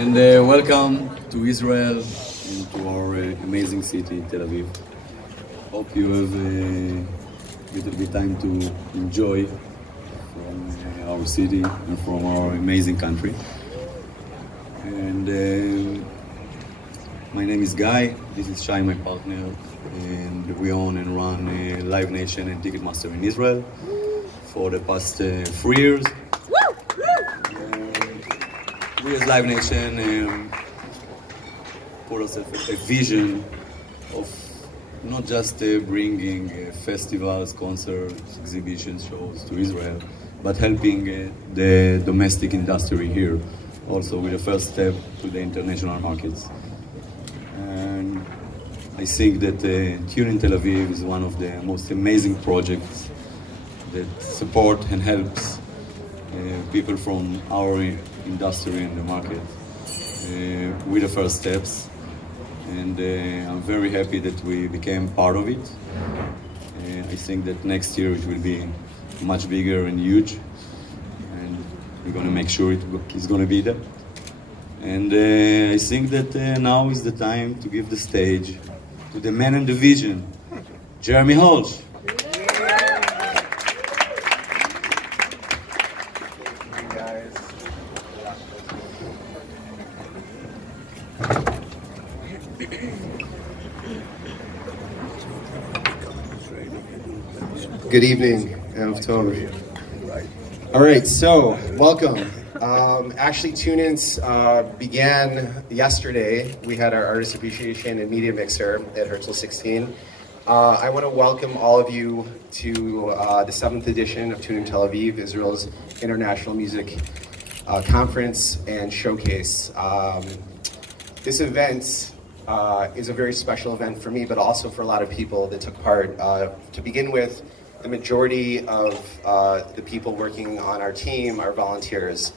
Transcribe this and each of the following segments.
And welcome to Israel and to our amazing city, Tel Aviv. Hope you have a little bit time to enjoy from our city and from our amazing country. And my name is Guy, this is Shai, my partner, and we own and run Live Nation and Ticketmaster in Israel for the past 3 years. We as Live Nation put ourselves a vision of not just bringing festivals, concerts, exhibitions, shows to Israel, but helping the domestic industry here, also with the first step to the international markets. And I think that Tune In Tel Aviv is one of the most amazing projects that support and helps people from our industry and the market with the first steps. And I'm very happy that we became part of it. I think that next year it will be much bigger and huge, and we're going to make sure it's going to be there. And I think that now is the time to give the stage to the man and the vision, Jrmmy Holsh. Good evening. All right, so welcome. Actually, Tune-ins began yesterday. We had our Artist Appreciation and Media Mixer at Herzl 16. I want to welcome all of you to the 7th edition of Tune In Tel Aviv, Israel's International Music Conference and Showcase. This event is a very special event for me, but also for a lot of people that took part. To begin with, the majority of the people working on our team are volunteers.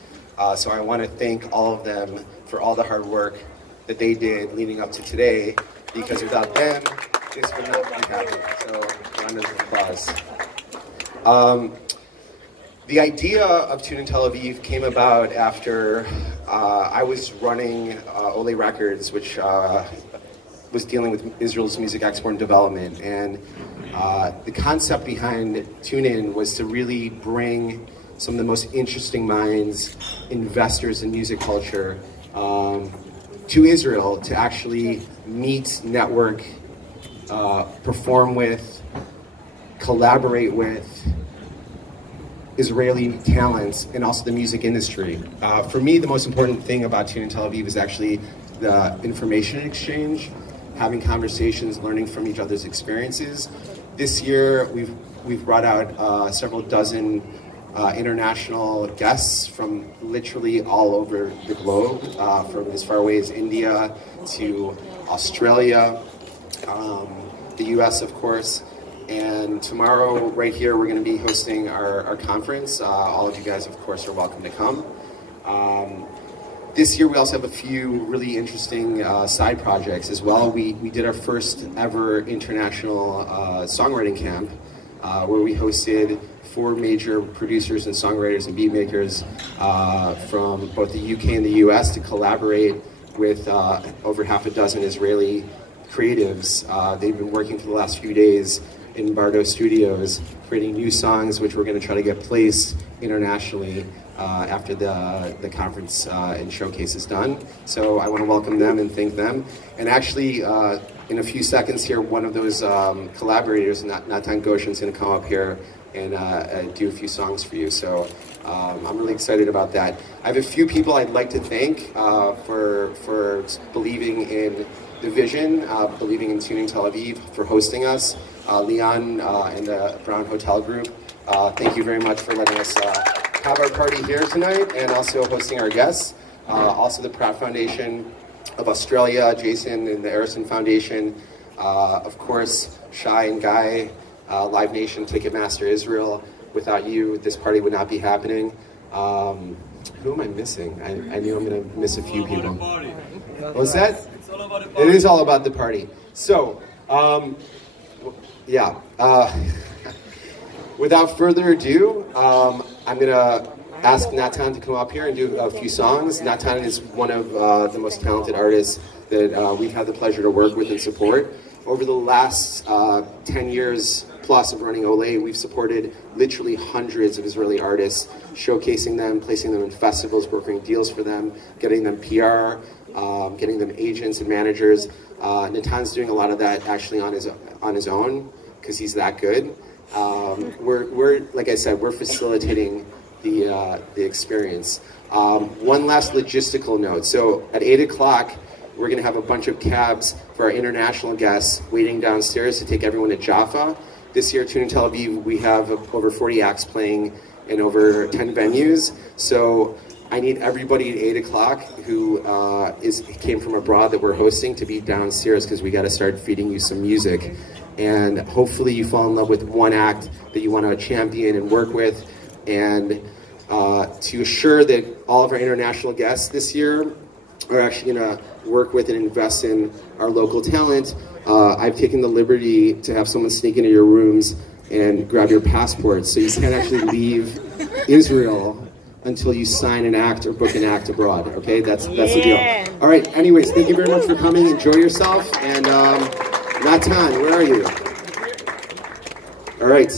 So I want to thank all of them for all the hard work that they did leading up to today, because without them, this would not be happening. So round of applause. The idea of Tune In Tel Aviv came about after I was running Ole Records, which was dealing with Israel's music export and development. And the concept behind Tune In was to really bring some of the most interesting minds, investors in music culture, to Israel to actually meet, network, perform with, collaborate with Israeli talents and also the music industry. For me, the most important thing about Tune In Tel Aviv is actually the information exchange, having conversations, learning from each other's experiences. This year, we've brought out several dozen international guests from literally all over the globe, from as far away as India to Australia, the US, of course. And tomorrow, right here, we're going to be hosting our conference. All of you guys, of course, are welcome to come. This year, we also have a few really interesting side projects as well. We did our first ever international songwriting camp, where we hosted 4 major producers and songwriters and beat makers from both the UK and the US to collaborate with over half a dozen Israeli creatives. They've been working for the last few days in Bardo Studios, creating new songs, which we're going to try to get placed internationally after the conference and showcase is done. So I want to welcome them and thank them. And actually, in a few seconds here, one of those collaborators, Natan Goshen, is going to come up here and do a few songs for you. So I'm really excited about that. I have a few people I'd like to thank for believing in the vision, believing in Tune In Tel Aviv, for hosting us. Leon and the Brown Hotel Group, thank you very much for letting us have our party here tonight and also hosting our guests. Also the Pratt Foundation of Australia, Jason and the Arison Foundation, of course, Shai and Guy, Live Nation, Ticketmaster Israel. Without you, this party would not be happening. Who am I missing? I knew I'm going to miss a few people. What's that? It is all about the party. So, yeah. Without further ado, I'm going to ask Natan to come up here and do a few songs. Natan is one of the most talented artists that we've had the pleasure to work with and support. Over the last 10 years plus of running Olay, we've supported literally hundreds of Israeli artists, showcasing them, placing them in festivals, brokering deals for them, getting them PR, getting them agents and managers. Natan's doing a lot of that actually on his own because he's that good. We're like I said, we're facilitating the experience. One last logistical note. So at 8 o'clock, we're going to have a bunch of cabs for our international guests waiting downstairs to take everyone to Jaffa. This year, Tune In Tel Aviv, we have over 40 acts playing in over 10 venues. So I need everybody at 8 o'clock who came from abroad that we're hosting to be downstairs because we got to start feeding you some music. And hopefully you fall in love with one act that you want to champion and work with. And to assure that all of our international guests this year are actually going to work with and invest in our local talent, I've taken the liberty to have someone sneak into your rooms and grab your passports, so you can't actually leave Israel until you sign an act or book an act abroad. Okay, that's the deal. All right. Anyways, thank you very much for coming. Enjoy yourself. And Natan, where are you? All right.